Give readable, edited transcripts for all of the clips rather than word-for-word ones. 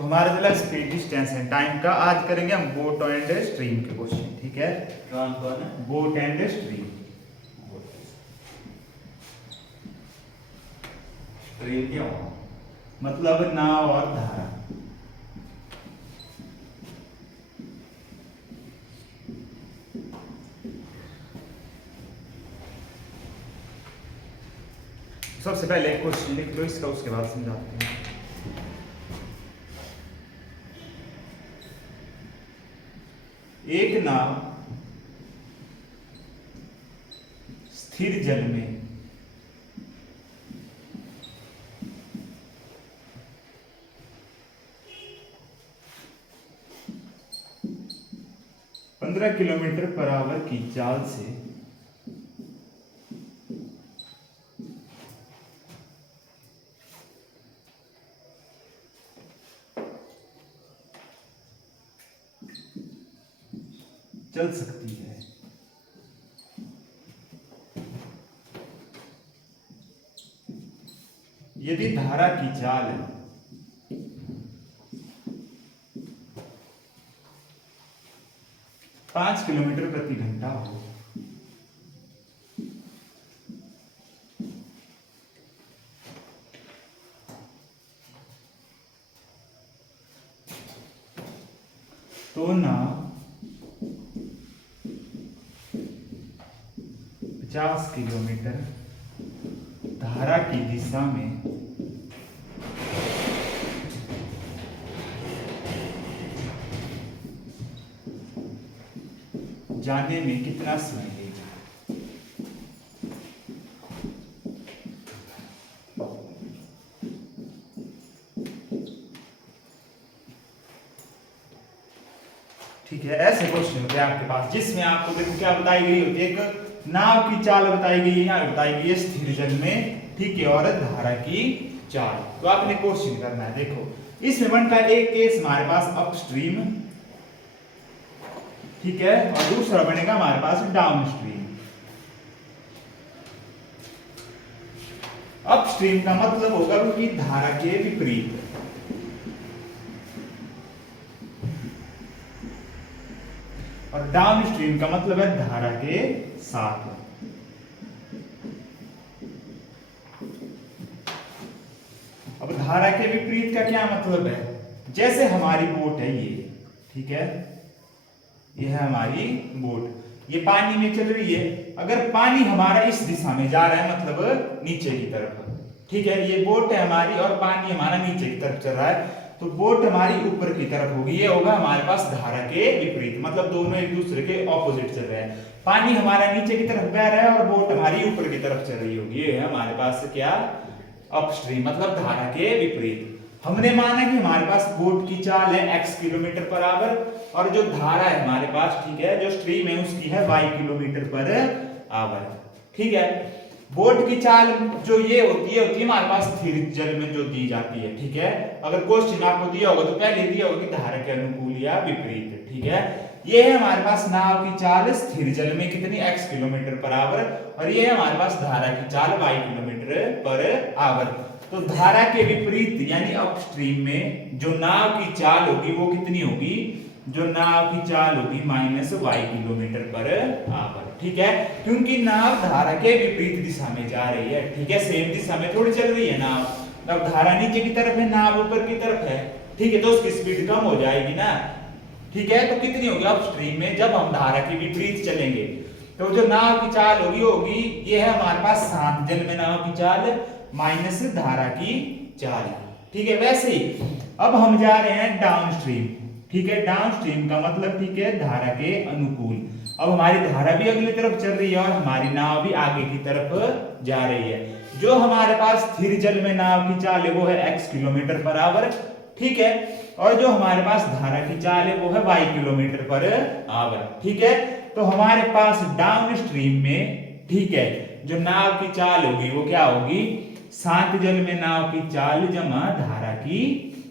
तो हमारा चला स्पीड डिस्टेंस एंड टाइम का। आज करेंगे हम बोट एंड स्ट्रीम के क्वेश्चन। ठीक है, कौन कौन है? Boat and stream. स्ट्रीम क्या हुआ? मतलब नाव और धारा। सबसे पहले एक क्वेश्चन लिख लो इसका, उसके बाद समझाते हैं। एक नाव स्थिर जल में 15 किलोमीटर पर आवर की चाल से चल सकती है। यदि धारा की चाल 5 किलोमीटर प्रति घंटा हो तो नाव 50 किलोमीटर धारा की दिशा में जाने में कितना समय लेगा? ठीक है, ऐसे क्वेश्चन होते हैं आपके पास जिसमें आपको देखो क्या बताई गई होती है, एक नाव की चाल बताई गई है, यहाँ बताई गई है स्थिर जल में, ठीक है, और धारा की चाल। तो आपने क्वेश्चन करना है। देखो इसमें बनता है एक केस हमारे पास अपस्ट्रीम, ठीक है, और दूसरा बनेगा हमारे पास डाउनस्ट्रीम। अपस्ट्रीम का मतलब होगा कि धारा के विपरीत, और डाउनस्ट्रीम का मतलब है धारा के साथ। अब धारा के विपरीत का क्या मतलब है? जैसे हमारी बोट है ये, ठीक है, ये है हमारी बोट, ये पानी में चल रही है। अगर पानी हमारा इस दिशा में जा रहा है मतलब नीचे की तरफ, ठीक है, ये बोट है हमारी और पानी हमारा नीचे की तरफ चल रहा है, तो बोट हमारी ऊपर की तरफ होगी। ये होगा हमारे पास धारा के विपरीत, मतलब दोनों एक दूसरे के ऑपोजिट चल रहे हैं। पानी हमारा नीचे की तरफ बह रहा है और बोट हमारी ऊपर की तरफ चल रही होगी। ये है हमारे पास क्या? अपस्ट्रीम, मतलब धारा के विपरीत। हमने माना कि हमारे पास बोट की चाल है x किलोमीटर पर आवर, और जो धारा है हमारे पास, ठीक है, जो स्ट्रीम है उसकी है y किलोमीटर पर आवर। ठीक है, बोट की चाल जो ये होती है हमारे पास स्थिर जल में जो दी जाती है। ठीक है, अगर क्वेश्चन आपको दिया होगा तो पहले दिया होगा कि धारा के अनुकूल या विपरीत। ठीक है, ये है हमारे पास नाव की चाल स्थिर जल में कितनी x किलोमीटर पर आवर, और ये है हमारे पास धारा की चाल y किलोमीटर पर आवर। तो धारा के विपरीत यानी अपस्ट्रीम में जो नाव की चाल होगी वो कितनी होगी? जो नाव की चाल होगी -y किलोमीटर पर आवर। ठीक है, क्योंकि नाव धारा के विपरीत दिशा में जा रही है। ठीक है, सेम दिशा में थोड़ी चल रही है नाव। अब धारा नीचे की तरफ है, नाव ऊपर की तरफ है, ठीक है, तो उसकी स्पीड कम हो जाएगी ना। ठीक है, तो कितनी होगी अपस्ट्रीम में जब हम धारा के विपरीत चलेंगे? तो जो नाव की चाल होगी ये है हमारे पास शांत जल में नाव की चाल माइनस धारा की चाल। ठीक है, वैसे ही अब हम जा रहे हैं डाउनस्ट्रीम। ठीक है, डाउनस्ट्रीम का मतलब, ठीक है, धारा के अनुकूल। अब हमारी धारा भी अगली तरफ चल रही है और हमारी नाव भी आगे की तरफ जा रही है। जो हमारे पास स्थिर जल में नाव की चाल है वो है x किलोमीटर पर आवर। ठीक है, और जो हमारे पास धारा की चाल है वो है y किलोमीटर पर आवर। ठीक है, तो हमारे पास डाउनस्ट्रीम में, ठीक है, जो नाव की चाल होगी वो क्या होगी? शांत जल में नाव की चाल जमा धारा की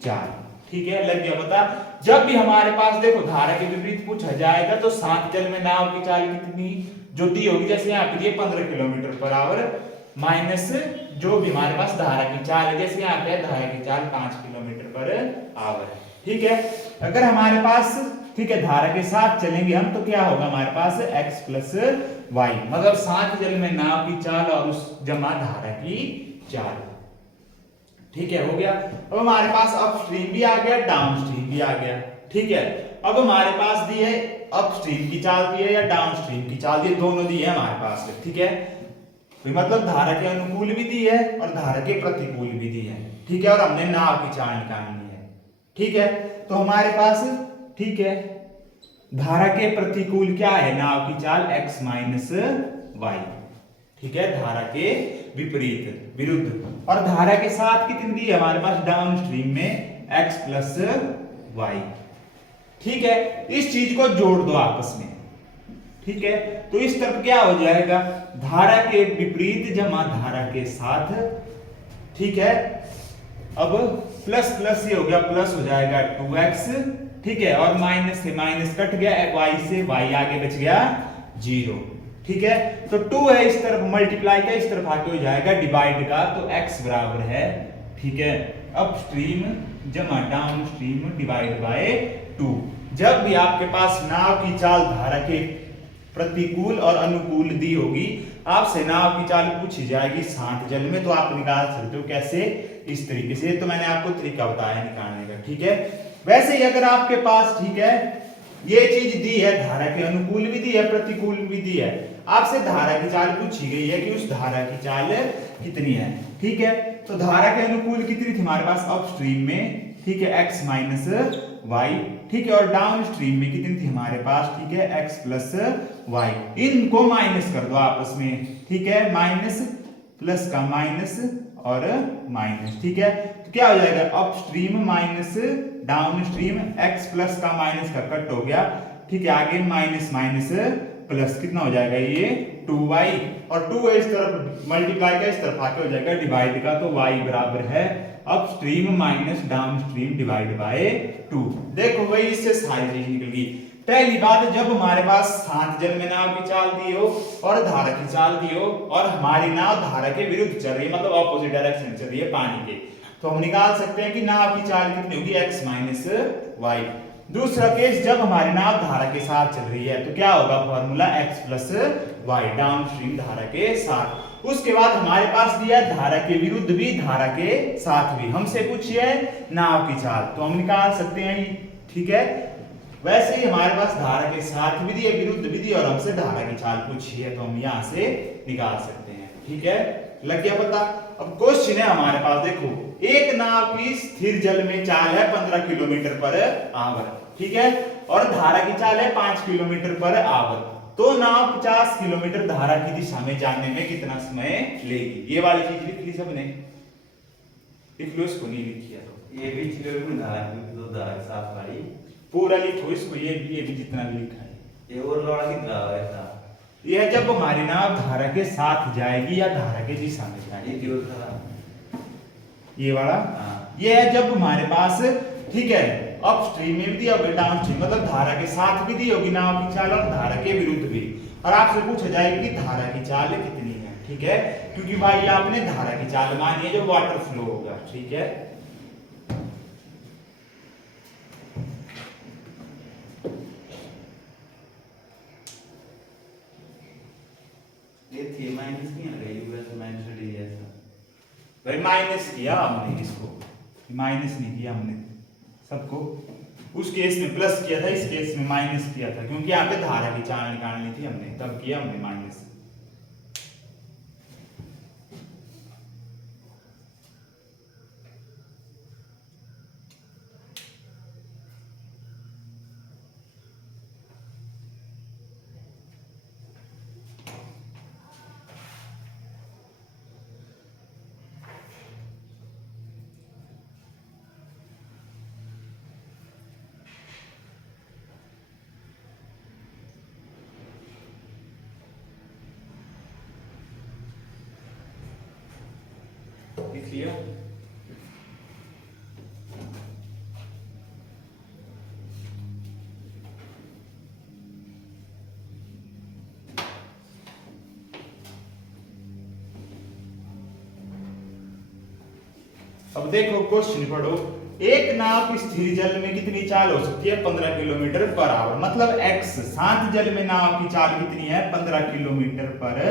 चाल। ठीक है, लग गया पता? जब भी हमारे पास देखो धारा के विपरीत पूछा जाएगा तो शांत जल में नाव की चाल कितनी जो दी होगी, जैसे यहाँ पे 15 किलोमीटर पर आवर माइनस जो भी हमारे पास धारा की चाल है, जैसे यहाँ पे धारा की चाल 5 किलोमीटर पर आवर, ठीक है। अगर हमारे पास, ठीक है, धारा के साथ चलेंगे हम, तो क्या होगा हमारे पास x प्लस वाई, मतलब साथ जल में नाव की चाल और उस जमा धारा की चाल, ठीक है, हो गया। अब हमारे पास अपस्ट्रीम भी आ गया, डाउनस्ट्रीम भी आ गया, ठीक है। अब हमारे पास दी है अपस्ट्रीम की चाल दी है या डाउनस्ट्रीम की चाल दी है, दोनों दी है हमारे पास, ठीक है। तो मतलब धारा के अनुकूल भी दी है और धारा के प्रतिकूल भी दी है, ठीक है, और हमने नाव की चाल निकालनी है, ठीक है। तो हमारे पास, ठीक है, धारा के प्रतिकूल क्या है, नाव की चाल x माइनस वाई, ठीक है, धारा के विपरीत विरुद्ध, और धारा के साथ कितनी दी है हमारे पास डाउनस्ट्रीम में x प्लस वाई, ठीक है। इस चीज को जोड़ दो आपस में, ठीक है। तो इस तरफ क्या हो जाएगा, धारा के विपरीत जमा धारा के साथ, ठीक है। अब प्लस प्लस ये हो गया, प्लस हो जाएगा 2x, ठीक है, और माइनस से माइनस कट गया, y से y आगे बच गया 0, ठीक है। तो 2 है इस तरफ मल्टीप्लाई का, इस तरफ आके हो जाएगा डिवाइड का, तो x बराबर है, ठीक है, अपस्ट्रीम जमा डाउनस्ट्रीम डिवाइड बाय 2। जब भी आपके पास नाव की चाल धारा के प्रतिकूल और अनुकूल दी होगी, आपसे नाव की चाल पूछी जाएगी शांत जल में, तो आप निकाल सकते हो कैसे, इस तरीके से। तो मैंने आपको तरीका बताया निकालने का, ठीक है। वैसे ही अगर आपके पास, ठीक है, ये चीज दी है, धारा के अनुकूल भी दी है, प्रतिकूल भी दी है, आपसे धारा की चाल पूछी गई है कि उस धारा की चाल कितनी है, ठीक है। तो धारा के अनुकूल कितनी थी हमारे पास अपस्ट्रीम में, ठीक है, x माइनस वाई, ठीक है, और डाउन स्ट्रीम में कितनी थी हमारे पास, ठीक है, x प्लस वाई। इनको माइनस कर दो आपस में, ठीक है, माइनस प्लस का माइनस और माइनस, ठीक है। तो क्या हो जाएगा, upstream minus down stream, x plus का माइनस का कट हो गया, ठीक है, आगे माइनस माइनस प्लस, कितना हो जाएगा ये 2y, और 2 इस तरफ मल्टीप्लाई का, इस तरफ आके हो जाएगा डिवाइड का, तो y बराबर है upstream minus downstream divide by 2। देखो भाई, इससे सारी चीज निकल गई। पहली बात, जब हमारे पास शांत जल में नाव की चाल दी हो और धारा की चाल दी हो, और हमारी नाव धारा के विरुद्ध चल रही है, मतलब ऑपोजिट डायरेक्शन चल रही है पानी के, तो हम निकाल सकते हैं कि नाव की चाल कितनी होगी, x माइनस वाई। दूसरा केस, जब हमारी नाव धारा के साथ चल रही है, तो क्या होगा formula, x plus y, downstream धारा के साथ। उसके बाद हमारे पास दिया धारा के विरुद्ध भी, धारा के साथ भी, हमसे पूछिए नाव की चाल, तो हम निकाल सकते हैं, ठीक है। वैसे ही हमारे पास धारा के साथ भी दी है, विरुद्ध भी दी, और हमसे धारा की चाल पूछी है, तो हम यहां से निकाल सकते हैं, ठीक है। लग गया पता। अब क्वेश्चन है हमारे पास, देखो, एक नाव की स्थिर जल में चाल है 15 किलोमीटर पर आवर, ठीक है, और धारा की चाल है 5 किलोमीटर पर आवर, तो नाव 50 किलोमीटर धारा की दिशा में जाने में कितना समय लेगी। ये वाली चीज लिख ली सबने, लिख लो, इसको नहीं लिखी है तो ये भी छिलो में धारा की दो धारा साफ वाली पूरा लिखो इसको, ये भी जितना भी लिखा है, ये और लौड़ा की धारा है था, यह जब हमारी नाव धारा के साथ जाएगी या धारा के दिशा में जाएगी, ये क्यों था, ये वाला, हाँ, ये है जब हमारे पास, ठीक है, अपस्ट्रीम में भी दी होगी, डाउनस्ट्रीम मतलब धारा के साथ भी दी होगी नाव की चाल, और धारा के विरुद्ध भी, और आपसे पूछा जाएगा कि धारा की चाल कितनी है, ठीक है, क्योंकि भाई आपने धारा की चाल मानी है जो वाटर फ्लो होगा, ठीक है। ये थी माइनस नहीं आ गई, यूएस माइनस डी ऐसा, भाई माइनस किया हमने, इसको माइनस नहीं किया हमने सबको, उस केस में प्लस किया था, इस केस में माइनस किया था, क्योंकि यहाँ पे धारा की चाल निकालनी थी हमने, तब किया हमने माइनस। लिख लिया। अब देखो क्वेश्चन पढ़ो, एक नाव की स्थिर जल में कितनी चाल हो सकती है? 15 किलोमीटर पर आवर। मतलब x शांत जल में नाव की चाल कितनी है? 15 किलोमीटर पर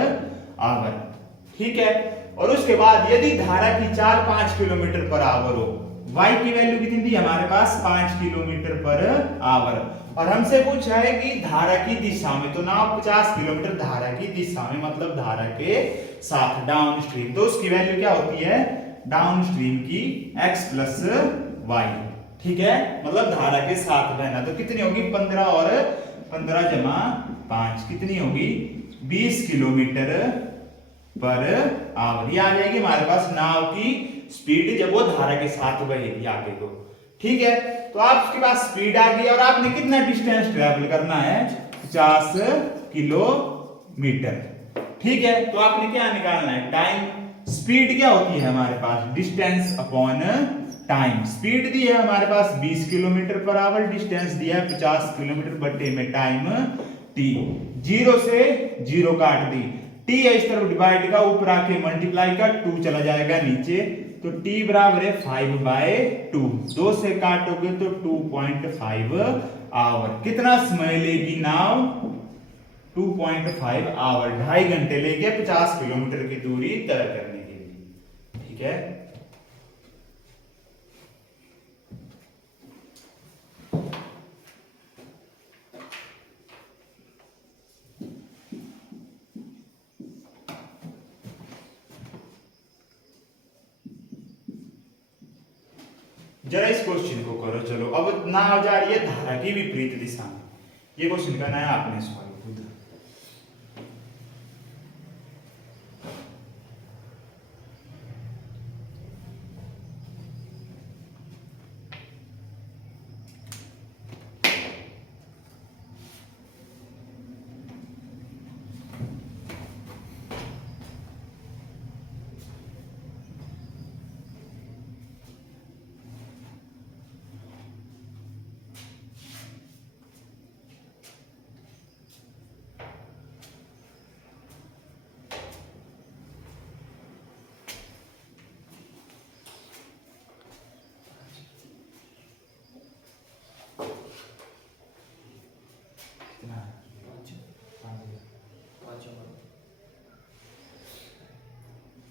आवर। ठीक है। और उसके बाद यदि धारा की चाल 5 किलोमीटर पर आवर हो, y की वैल्यू कितनी थी हमारे पास? 5 किलोमीटर पर आवर। और हमसे पूछा है कि धारा की दिशा में, तो नाव 50 किलोमीटर धारा की दिशा में, मतलब धारा के साथ डाउन स्ट्रीम। तो उसकी वैल्यू क्या होती है? डाउन स्ट्रीम की x प्लस वाई। ठीक है, मतलब धारा के साथ बहना। तो कितनी होगी? 15 और 15 जमा 5 कितनी होगी? 20 किलोमीटर पर आवर। ये आ जाएगी हमारे पास नाव की स्पीड जब वो धारा के साथ बहेगी आगे को। ठीक है, तो आपके पास स्पीड आ गई और आपने कितना डिस्टेंस ट्रेवल करना है? 50 किलोमीटर। ठीक है, तो आपने क्या निकालना है? टाइम। स्पीड क्या होती है हमारे पास? Distance upon time. स्पीड दी है हमारे पास 20 किलोमीटर पर आवर, डिस्टेंस दिया है 50 किलोमीटर, बटे में टाइम t। 0 से 0 काट दी, t है इस तरफ डिवाइड का, ऊपर आके मल्टीप्लाई का, 2 चला जाएगा नीचे, तो t बराबर है 5/2। 2 से काटोगे तो 2.5 आवर। कितना समय लेगी नाव? 2.5 आवर। 2.5 घंटे लेके 50 किलोमीटर की दूरी तय करने के लिए। ठीक है, जरा इस क्वेश्चन को करो। चलो, अब नाव जा रही है धारा की विपरीत दिशा में। ये क्वेश्चन करना है आपने सॉल्व खुद।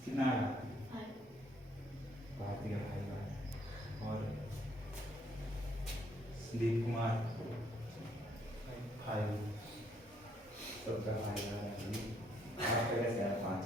कितना आया? भारतीय भाई और संदीप कुमार 5। सबका भाई आपका कैसे आया? 5।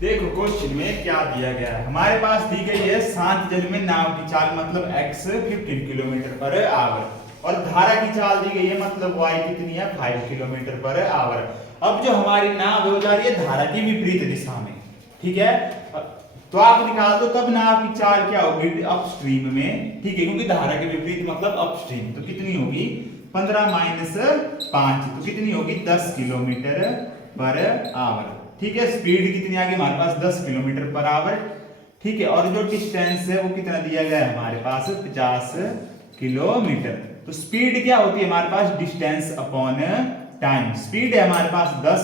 देखो क्वेश्चन में क्या दिया गया है। हमारे पास दी गई है शांत जल में नाव की चाल, मतलब x 15 किलोमीटर पर आवर, और धारा की चाल दी गई है, मतलब y कितनी है? 5 किलोमीटर पर आवर। अब जो हमारी नाव है वो जा रही है धारा की विपरीत दिशा में। ठीक है, तो आप निकाल दो तब नाव की चाल क्या होगी? अपस्ट्रीम में। ठीक है, क्योंकि धारा के विपरीत मतलब अपस्ट्रीम। तो कितनी होगी? 15 माइनस 5, तो कितनी होगी? 10 किलोमीटर पर आवर। ठीक है, स्पीड कितनी आ गई हमारे पास? 10 किलोमीटर पर आवर। ठीक है, और जो डिस्टेंस है वो कितना दिया गया है हमारे पास? 50 किलोमीटर। तो स्पीड क्या होती है हमारे पास? Distance upon time. स्पीड है हमारे पास 10,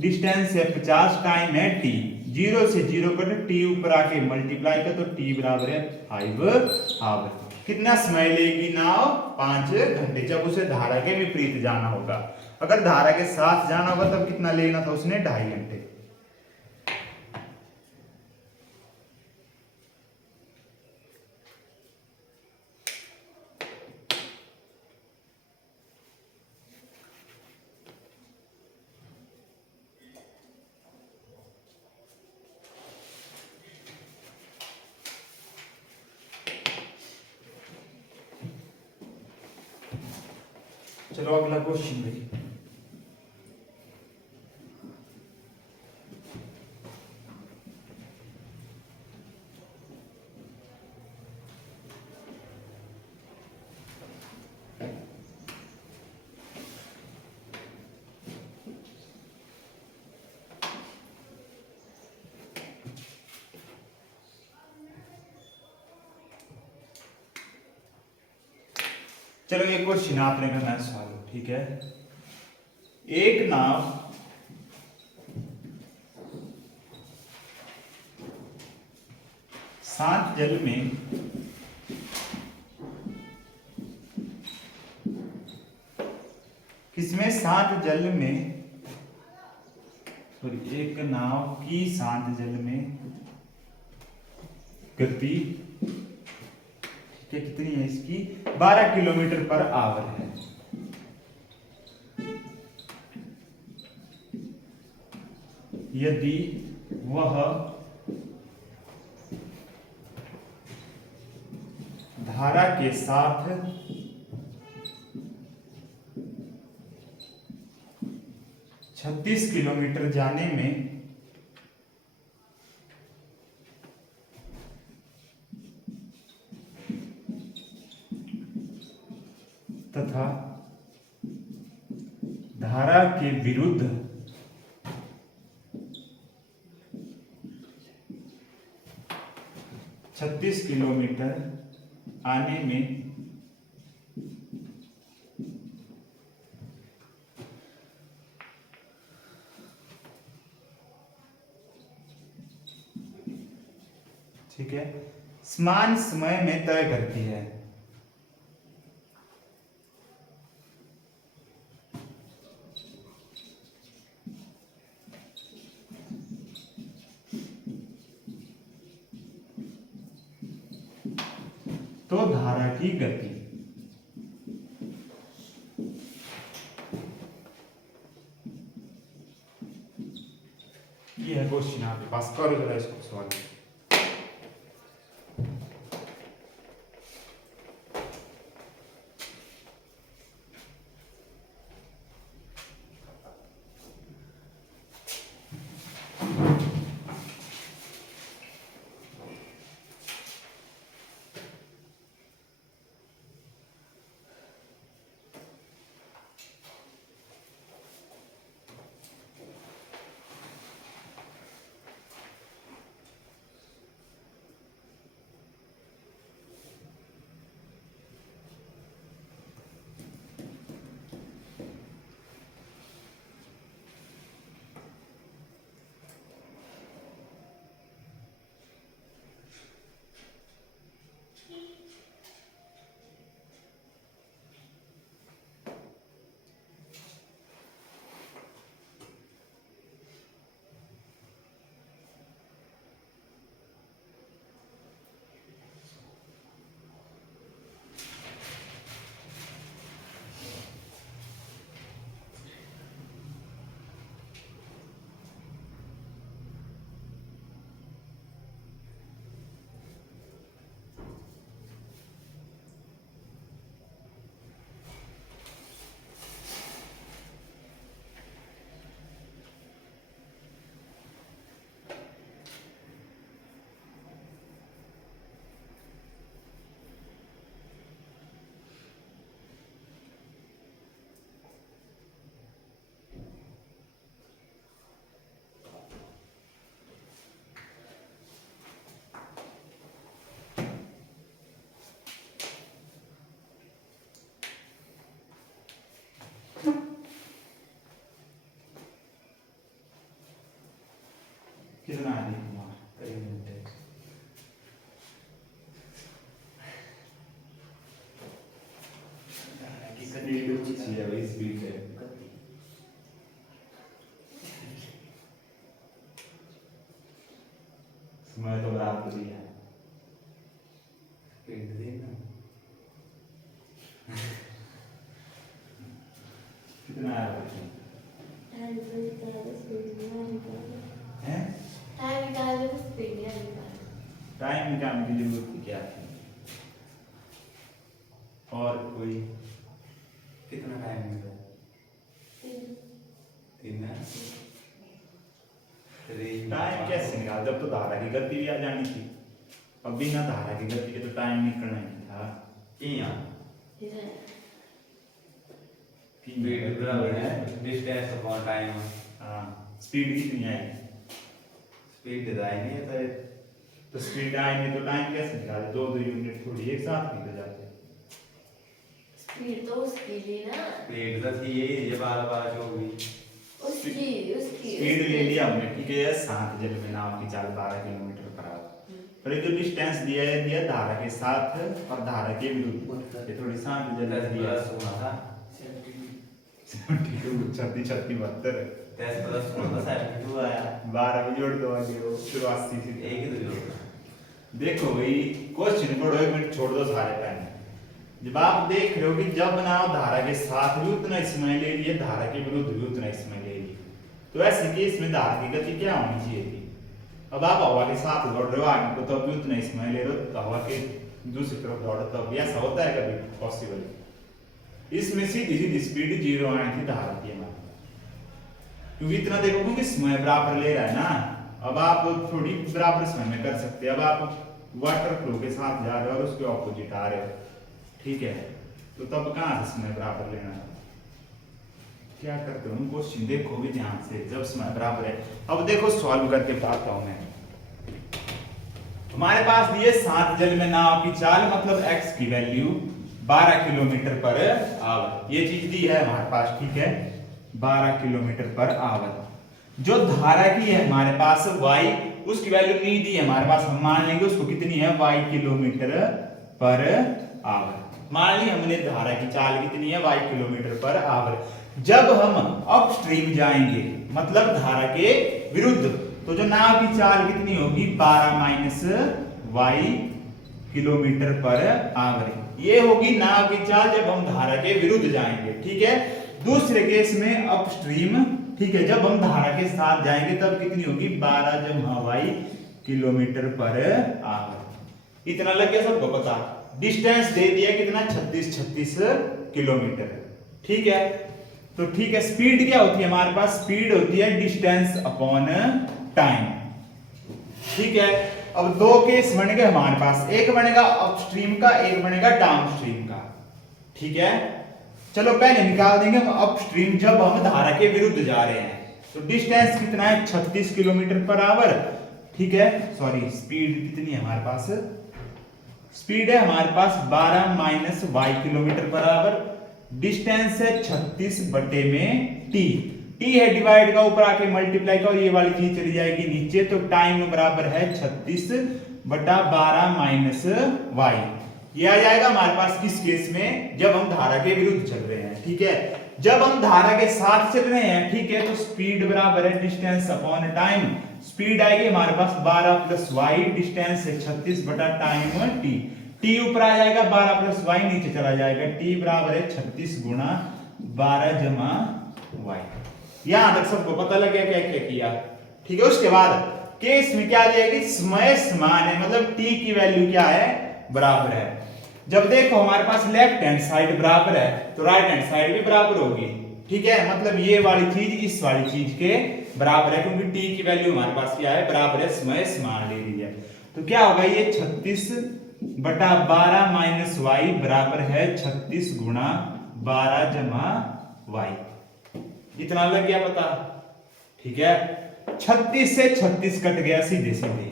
डिस्टेंस है 50, टाइम है t। 0 से 0 कट, t ऊपर आके मल्टीप्लाई कर, तो t बराबर है 5 आवर। कितना समय लेगी नाव? 5 घंटे, जब उसे धारा के विपरीत जाना होगा। अगर धारा के साथ जाना होगा तब कितना लेना था उसने? 2.5 घंटे। चलो अगला क्वेश्चन देखिए। चलो ये क्वेश्चन आपने करना है सॉल्व। ठीक है, एक नाव शांत जल में किसमें शांत जल में सॉरी एक नाव की शांत जल में गति कितनी है इसकी 12 किलोमीटर पर आवर है। यदि वह धारा के साथ 36 किलोमीटर जाने में तथा धारा के विरुद्ध 36 किलोमीटर आने में ठीक है समान समय में तय करती है। तो धारा की गति ये है क्वेश्चन आपके पास, करो जरा इसको सॉल्व। कितना है करीब मिनट स्पीड है समय तो बराबर ही है स्पीड देना कितना है हैं टाइम निकालने की जरूरत क्या थी और कोई कितना टाइम मिला 3 टाइम कैसे निकाल जब तो धारा की गति भी आ जानी थी अब बिना धारा की गति के तो टाइम निकलना ही नहीं था स्पीड बराबर है डिस्टेंस अपॉन टाइम। हाँ स्पीड कितनी आएगी स्पीड डिजाइन है तो स्पीड आएंगे तो टाइम कैसे निकाले 2 यूनिट थोड़ी एक साथ निकल जाते स्पीड तो उसकी ली ना, स्पीड तो थी यही ये 12 जो भी उसकी उसकी स्पीड ले लिया हमने, ठीक है, 7 जल में नाव की चाल 12 किलोमीटर पर आवर। पर ये जो डिस्टेंस दिया है, दिया धारा के साथ और धारा के विरुद्ध, ये थोड़ी शांत जल दिया है। सुना था 72 36 36 72 10 प्लस सुना था 72 आया 12 में जोड़ दो आगे वो फिर 80 से एक ही तो जोड़ देखो भाई क्वेश्चन पढ़ो, 1 मिनट छोड़ दो सारे पेन। जब आप देख रहे हो कि जब नाव धारा के साथ भी उतना समय ले रही है, धारा के विरुद्ध भी उतना समय ले रही है, तो ऐसे केस में धारा की गति क्या होनी चाहिए थी? अब आप हवा के साथ दौड़ रहे हो, आगे को तो अभी उतना ही समय ले रहे हो, तो हवा के दूसरी तरफ दौड़ो, तो अभी ऐसा होता है कभी पॉसिबल? इसमें सीधी सीधी स्पीड 0 आनी थी धारा की हमारी, क्योंकि इतना देखो क्योंकि समय बराबर ले रहा है ना। अब आप थोड़ी बराबर समय में कर सकते हैं। अब आप वाटर फ्लो के साथ जा रहे हो और उसके ऑपोजिट आ रहे हो, ठीक है, तो तब कहाँ से समय बराबर लेना है? क्या करते हो? क्वेश्चन देखो भी ध्यान से, जब समय बराबर है। अब देखो सॉल्व करके बताता हूं मैं। हमारे पास दिए 7 जल में नाव की चाल, मतलब x की वैल्यू 12 किलोमीटर पर आवर, ये चीज दी है हमारे पास, ठीक है, 12 किलोमीटर पर आवर। जो धारा की है हमारे पास y, उसकी वैल्यू नहीं दी है हमारे पास, हम मान लेंगे उसको कितनी है, y किलोमीटर पर आवर। मान ली हमने धारा की चाल कितनी है, y किलोमीटर पर आवर। जब हम अपस्ट्रीम जाएंगे, मतलब धारा के विरुद्ध, तो जो नाव की चाल कितनी होगी, 12 minus y kilometre per our. ये होगी नाव की चाल जब हम धारा के विरुद्ध जाएंगे, ठीक है। दूसरे केस में अपस्ट्रीम, ठीक है, जब हम धारा के साथ जाएंगे तब कितनी होगी, 12 जमा y किलोमीटर पर आवर। इतना लग गया सबको पता? डिस्टेंस दे दिया कितना, 36 किलोमीटर, ठीक है। तो ठीक है, स्पीड क्या होती है हमारे पास, स्पीड होती है डिस्टेंस अपॉन टाइम, ठीक है। अब दो केस बन गए हमारे पास, एक बनेगा अपस्ट्रीम का, एक बनेगा डाउनस्ट्रीम का, ठीक है। चलो पहले निकाल देंगे हम अपस्ट्रीम, जब हम धारा के विरुद्ध जा रहे हैं, तो डिस्टेंस कितना है, 36 किलोमीटर पर आवर, ठीक है। सॉरी, स्पीड कितनी है हमारे पास, स्पीड है हमारे पास 12 minus y kilometre per hour, distance है 36 बटे में t, t है डिवाइड का ऊपर आके मल्टीप्लाई का, और ये वाली चीज चली जाएगी नीचे, तो टाइम बराबर है 36 बटा 12 माइनस y। ये आ जाएगा हमारे पास किस केस में, जब हम धारा के विरुद्ध चल रहे हैं, ठीक है। जब हम धारा के साथ चल रहे हैं, ठीक है, तो स्पीड बराबर है डिस्टेंस अपॉन टाइम। स्पीड आएगी हमारे पास 12 प्लस y, डिस्टेंस है 36 बटा टाइम t, t ऊपर आ जाएगा, 12 प्लस y नीचे चला जाएगा, t बराबर है 36 गुणा 12 जमा y। यहां तक सबको पता लग गया क्या क्या किया, ठीक है। उसके बाद केस में क्या दिया कि समय समान है, मतलब t की वैल्यू क्या है, बराबर है। जब देखो हमारे पास लेफ्ट हैंड साइड बराबर है, तो राइट हैंड साइड भी बराबर होगी, ठीक है। मतलब ये वाली चीज इस वाली चीज के बराबर है, क्योंकि t की वैल्यू हमारे पास क्या है, बराबर है, समय समान ले रही है। तो क्या होगा, ये 36 बटा 12 माइनस y बराबर है 36 गुणा 12 जमा y। इतना लग गया पता, ठीक है। 36 से 36 कट गया सीधे सीधे,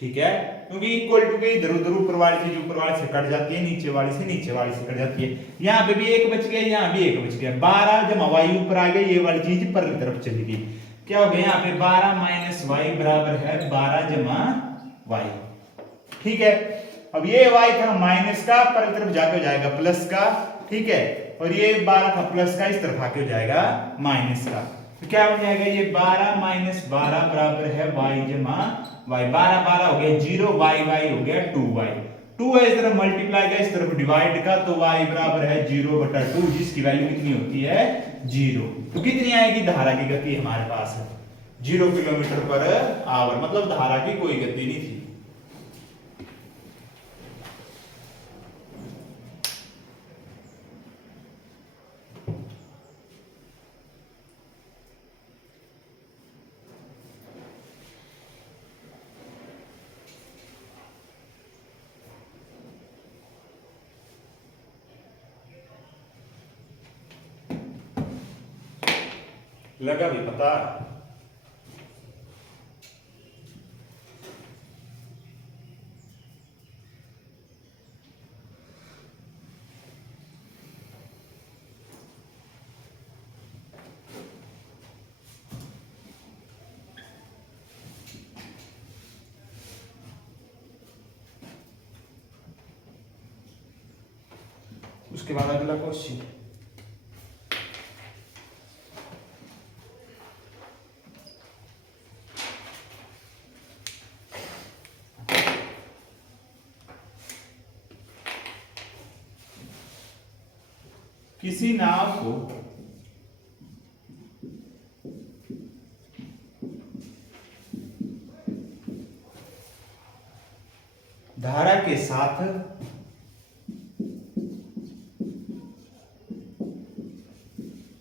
ठीक है, क्योंकि इक्वल टू के इधर उधर ऊपर वाली चीज ऊपर वाले से कट जाती है, नीचे वाली से नीचे वाली से कट जाती है। यहाँ पे भी एक बच गया, यहाँ भी एक बच गया, 12 जमा y ऊपर आ गया, ये वाली चीज पर तरफ चली गई। क्या हो गया, यहाँ पे 12 माइनस y बराबर है 12 जमा y, ठीक है। अब ये y था माइनस का, पर तरफ जाके हो जाएगा प्लस का, ठीक है, और ये 12 था प्लस का, इस तरफ आके हो जाएगा माइनस का। तो क्या हो जाएगा, ये 12 माइनस 12 बराबर है y जमा y, 12 12 हो गया 0, y हो गया 2y, 2 है इस तरफ मल्टीप्लाई का, इस तरफ डिवाइड का, तो y बराबर है 0 बटा 2, जिसकी वैल्यू कितनी होती है, 0। तो कितनी आएगी धारा की गति हमारे पास, 0 किलोमीटर पर आवर, मतलब धारा की कोई गति नहीं थी। लगा भी पता, उसके बाद अगला क्वेश्चन। किसी नाव को धारा के साथ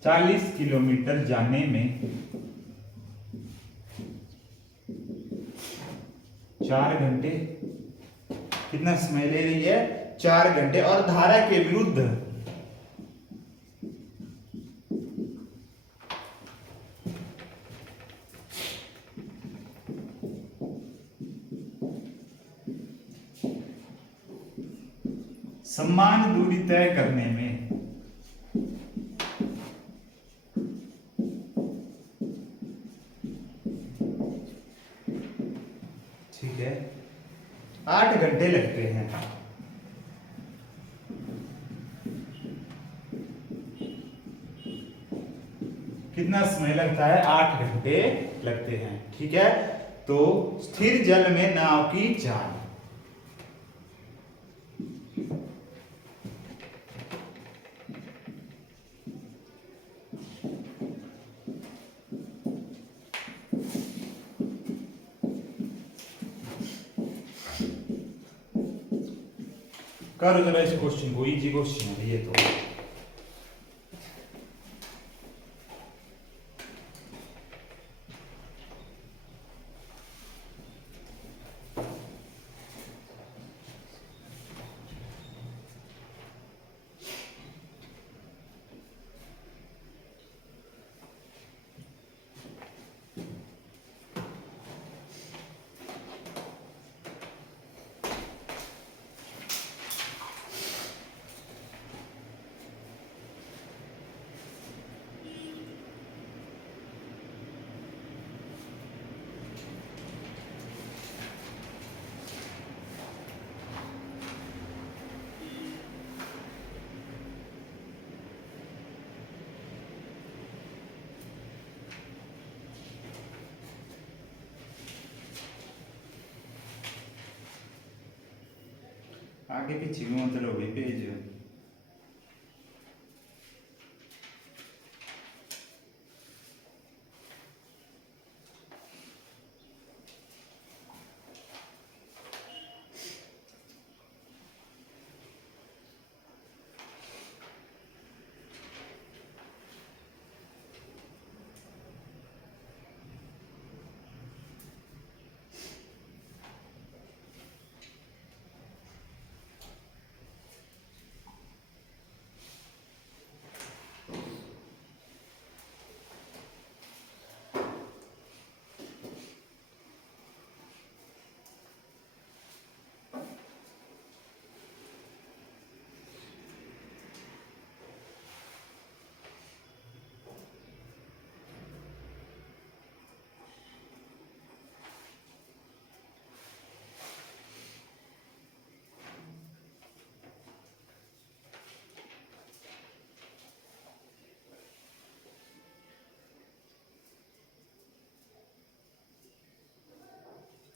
40 किलोमीटर जाने में 4 घंटे, कितना समय ले रही है? 4 घंटे। और धारा के विरुद्ध समान दूरी तय करने में ठीक है 8 घंटे लगते हैं। कितना समय लगता है? 8 घंटे लगते हैं। ठीक है, तो स्थिर जल में नाव की चाल। करो जरा इस क्वेश्चन को, इजी क्वेश्चन है ये तो। आगे पीछे भी मतलब हो गई पेज।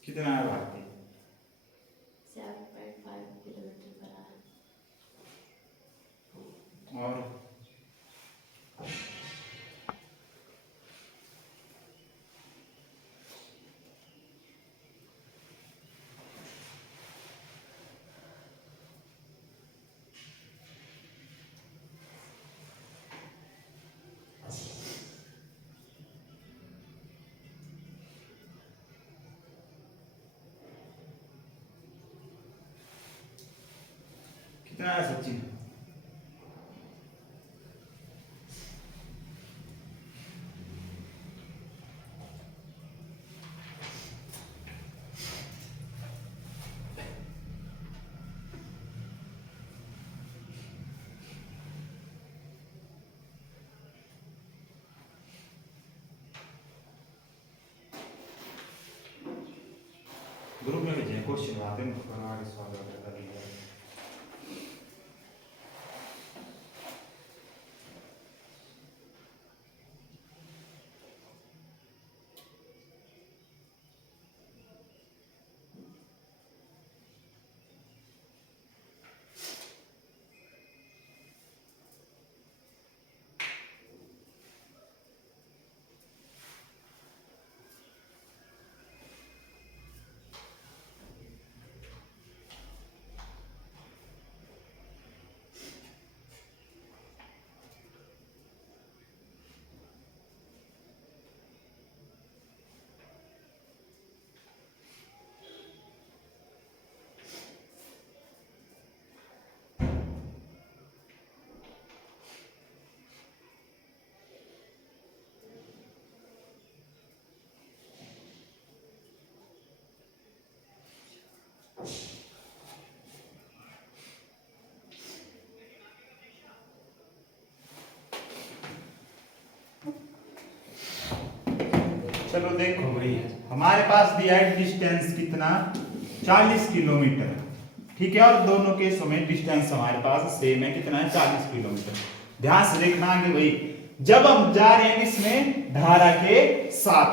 कितना है भारती? 7.5 kilometre per our. और कितना है सचिन? ग्रुप में भेजें क्वेश्चन आते हैं, आगे सवाल वगैरह कर लीजिए। चलो देखो भाई, हमारे पास दिया है डिस्टेंस कितना, 40 किलोमीटर, ठीक है। और दोनों केसों में डिस्टेंस हमारे पास सेम है, कितना है, 40 किलोमीटर। ध्यान से देखना कि भाई जब हम जा रहे हैं इसमें धारा के साथ,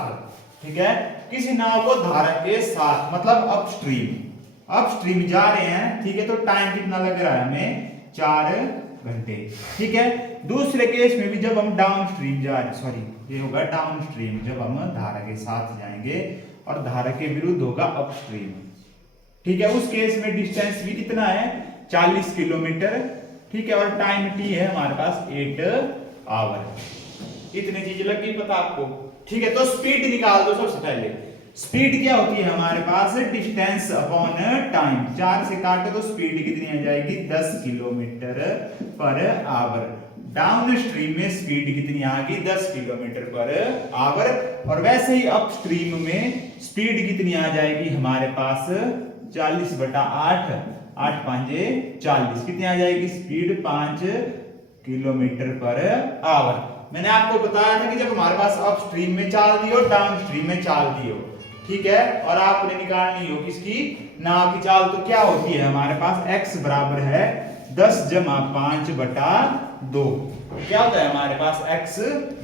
ठीक है, किसी नाव को धारा के साथ मतलब अपस्ट्रीम जा रहे हैं, ठीक है, तो टाइम कितना लग रहा है हमें, 4 घंटे, ठीक है। दूसरे केस में भी जब हम डाउन स्ट्रीम जा रहे, सॉरी ये होगा डाउन स्ट्रीम, जब हम धारा के साथ जाएंगे और धारा के विरुद्ध होगा अपस्ट्रीम, ठीक है। उस केस में डिस्टेंस भी कितना है, 40 किलोमीटर, ठीक है। और टाइम टी है हमारे पास 8 आवर। इतनी चीज लगी पता आपको, ठीक है। तो स्पीड निकाल दो सबसे पहले। स्पीड क्या होती है हमारे पास, डिस्टेंस अपॉन टाइम। 4 से काटो तो स्पीड कितनी आ जाएगी, 10 kilometre per our. Down stream में स्पीड कितनी आ गई, 10 किलोमीटर पर आवर। और वैसे ही अप स्ट्रीम में स्पीड कितनी आ जाएगी हमारे पास, 40/8, 8 5 40, कितनी आ जाएगी स्पीड, 5 किलोमीटर पर आवर। मैंने आपको बताया था कि जब हमारे पास अप स्ट्रीम में चाल दी हो, डाउन स्ट्रीम में चाल दी हो, ठीक है, और आपने निकालनी हो किसकी, नाव की चाल, तो क्या होती है हमारे पास, x बराबर है 10 + 5/2। क्या होता है हमारे पास, x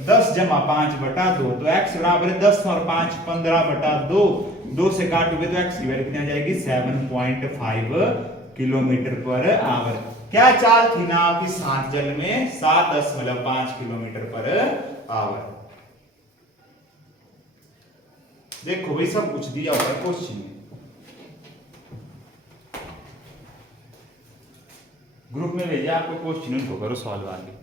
10 + 5/2, तो x बराबर है 10 और 5 15/2। 2 से काटोगे तो x की वैल्यू कितनी आ जाएगी, 7.5 किलोमीटर पर आवर। क्या चाल थी नाव की, 7 जल में 7.5 किलोमीटर पर आवर। देखो भाई सब कुछ दिया हुआ है क्वेश्चन में, ग्रुप में भेजा आपको क्वेश्चन, उनको करो सॉल्व आगे।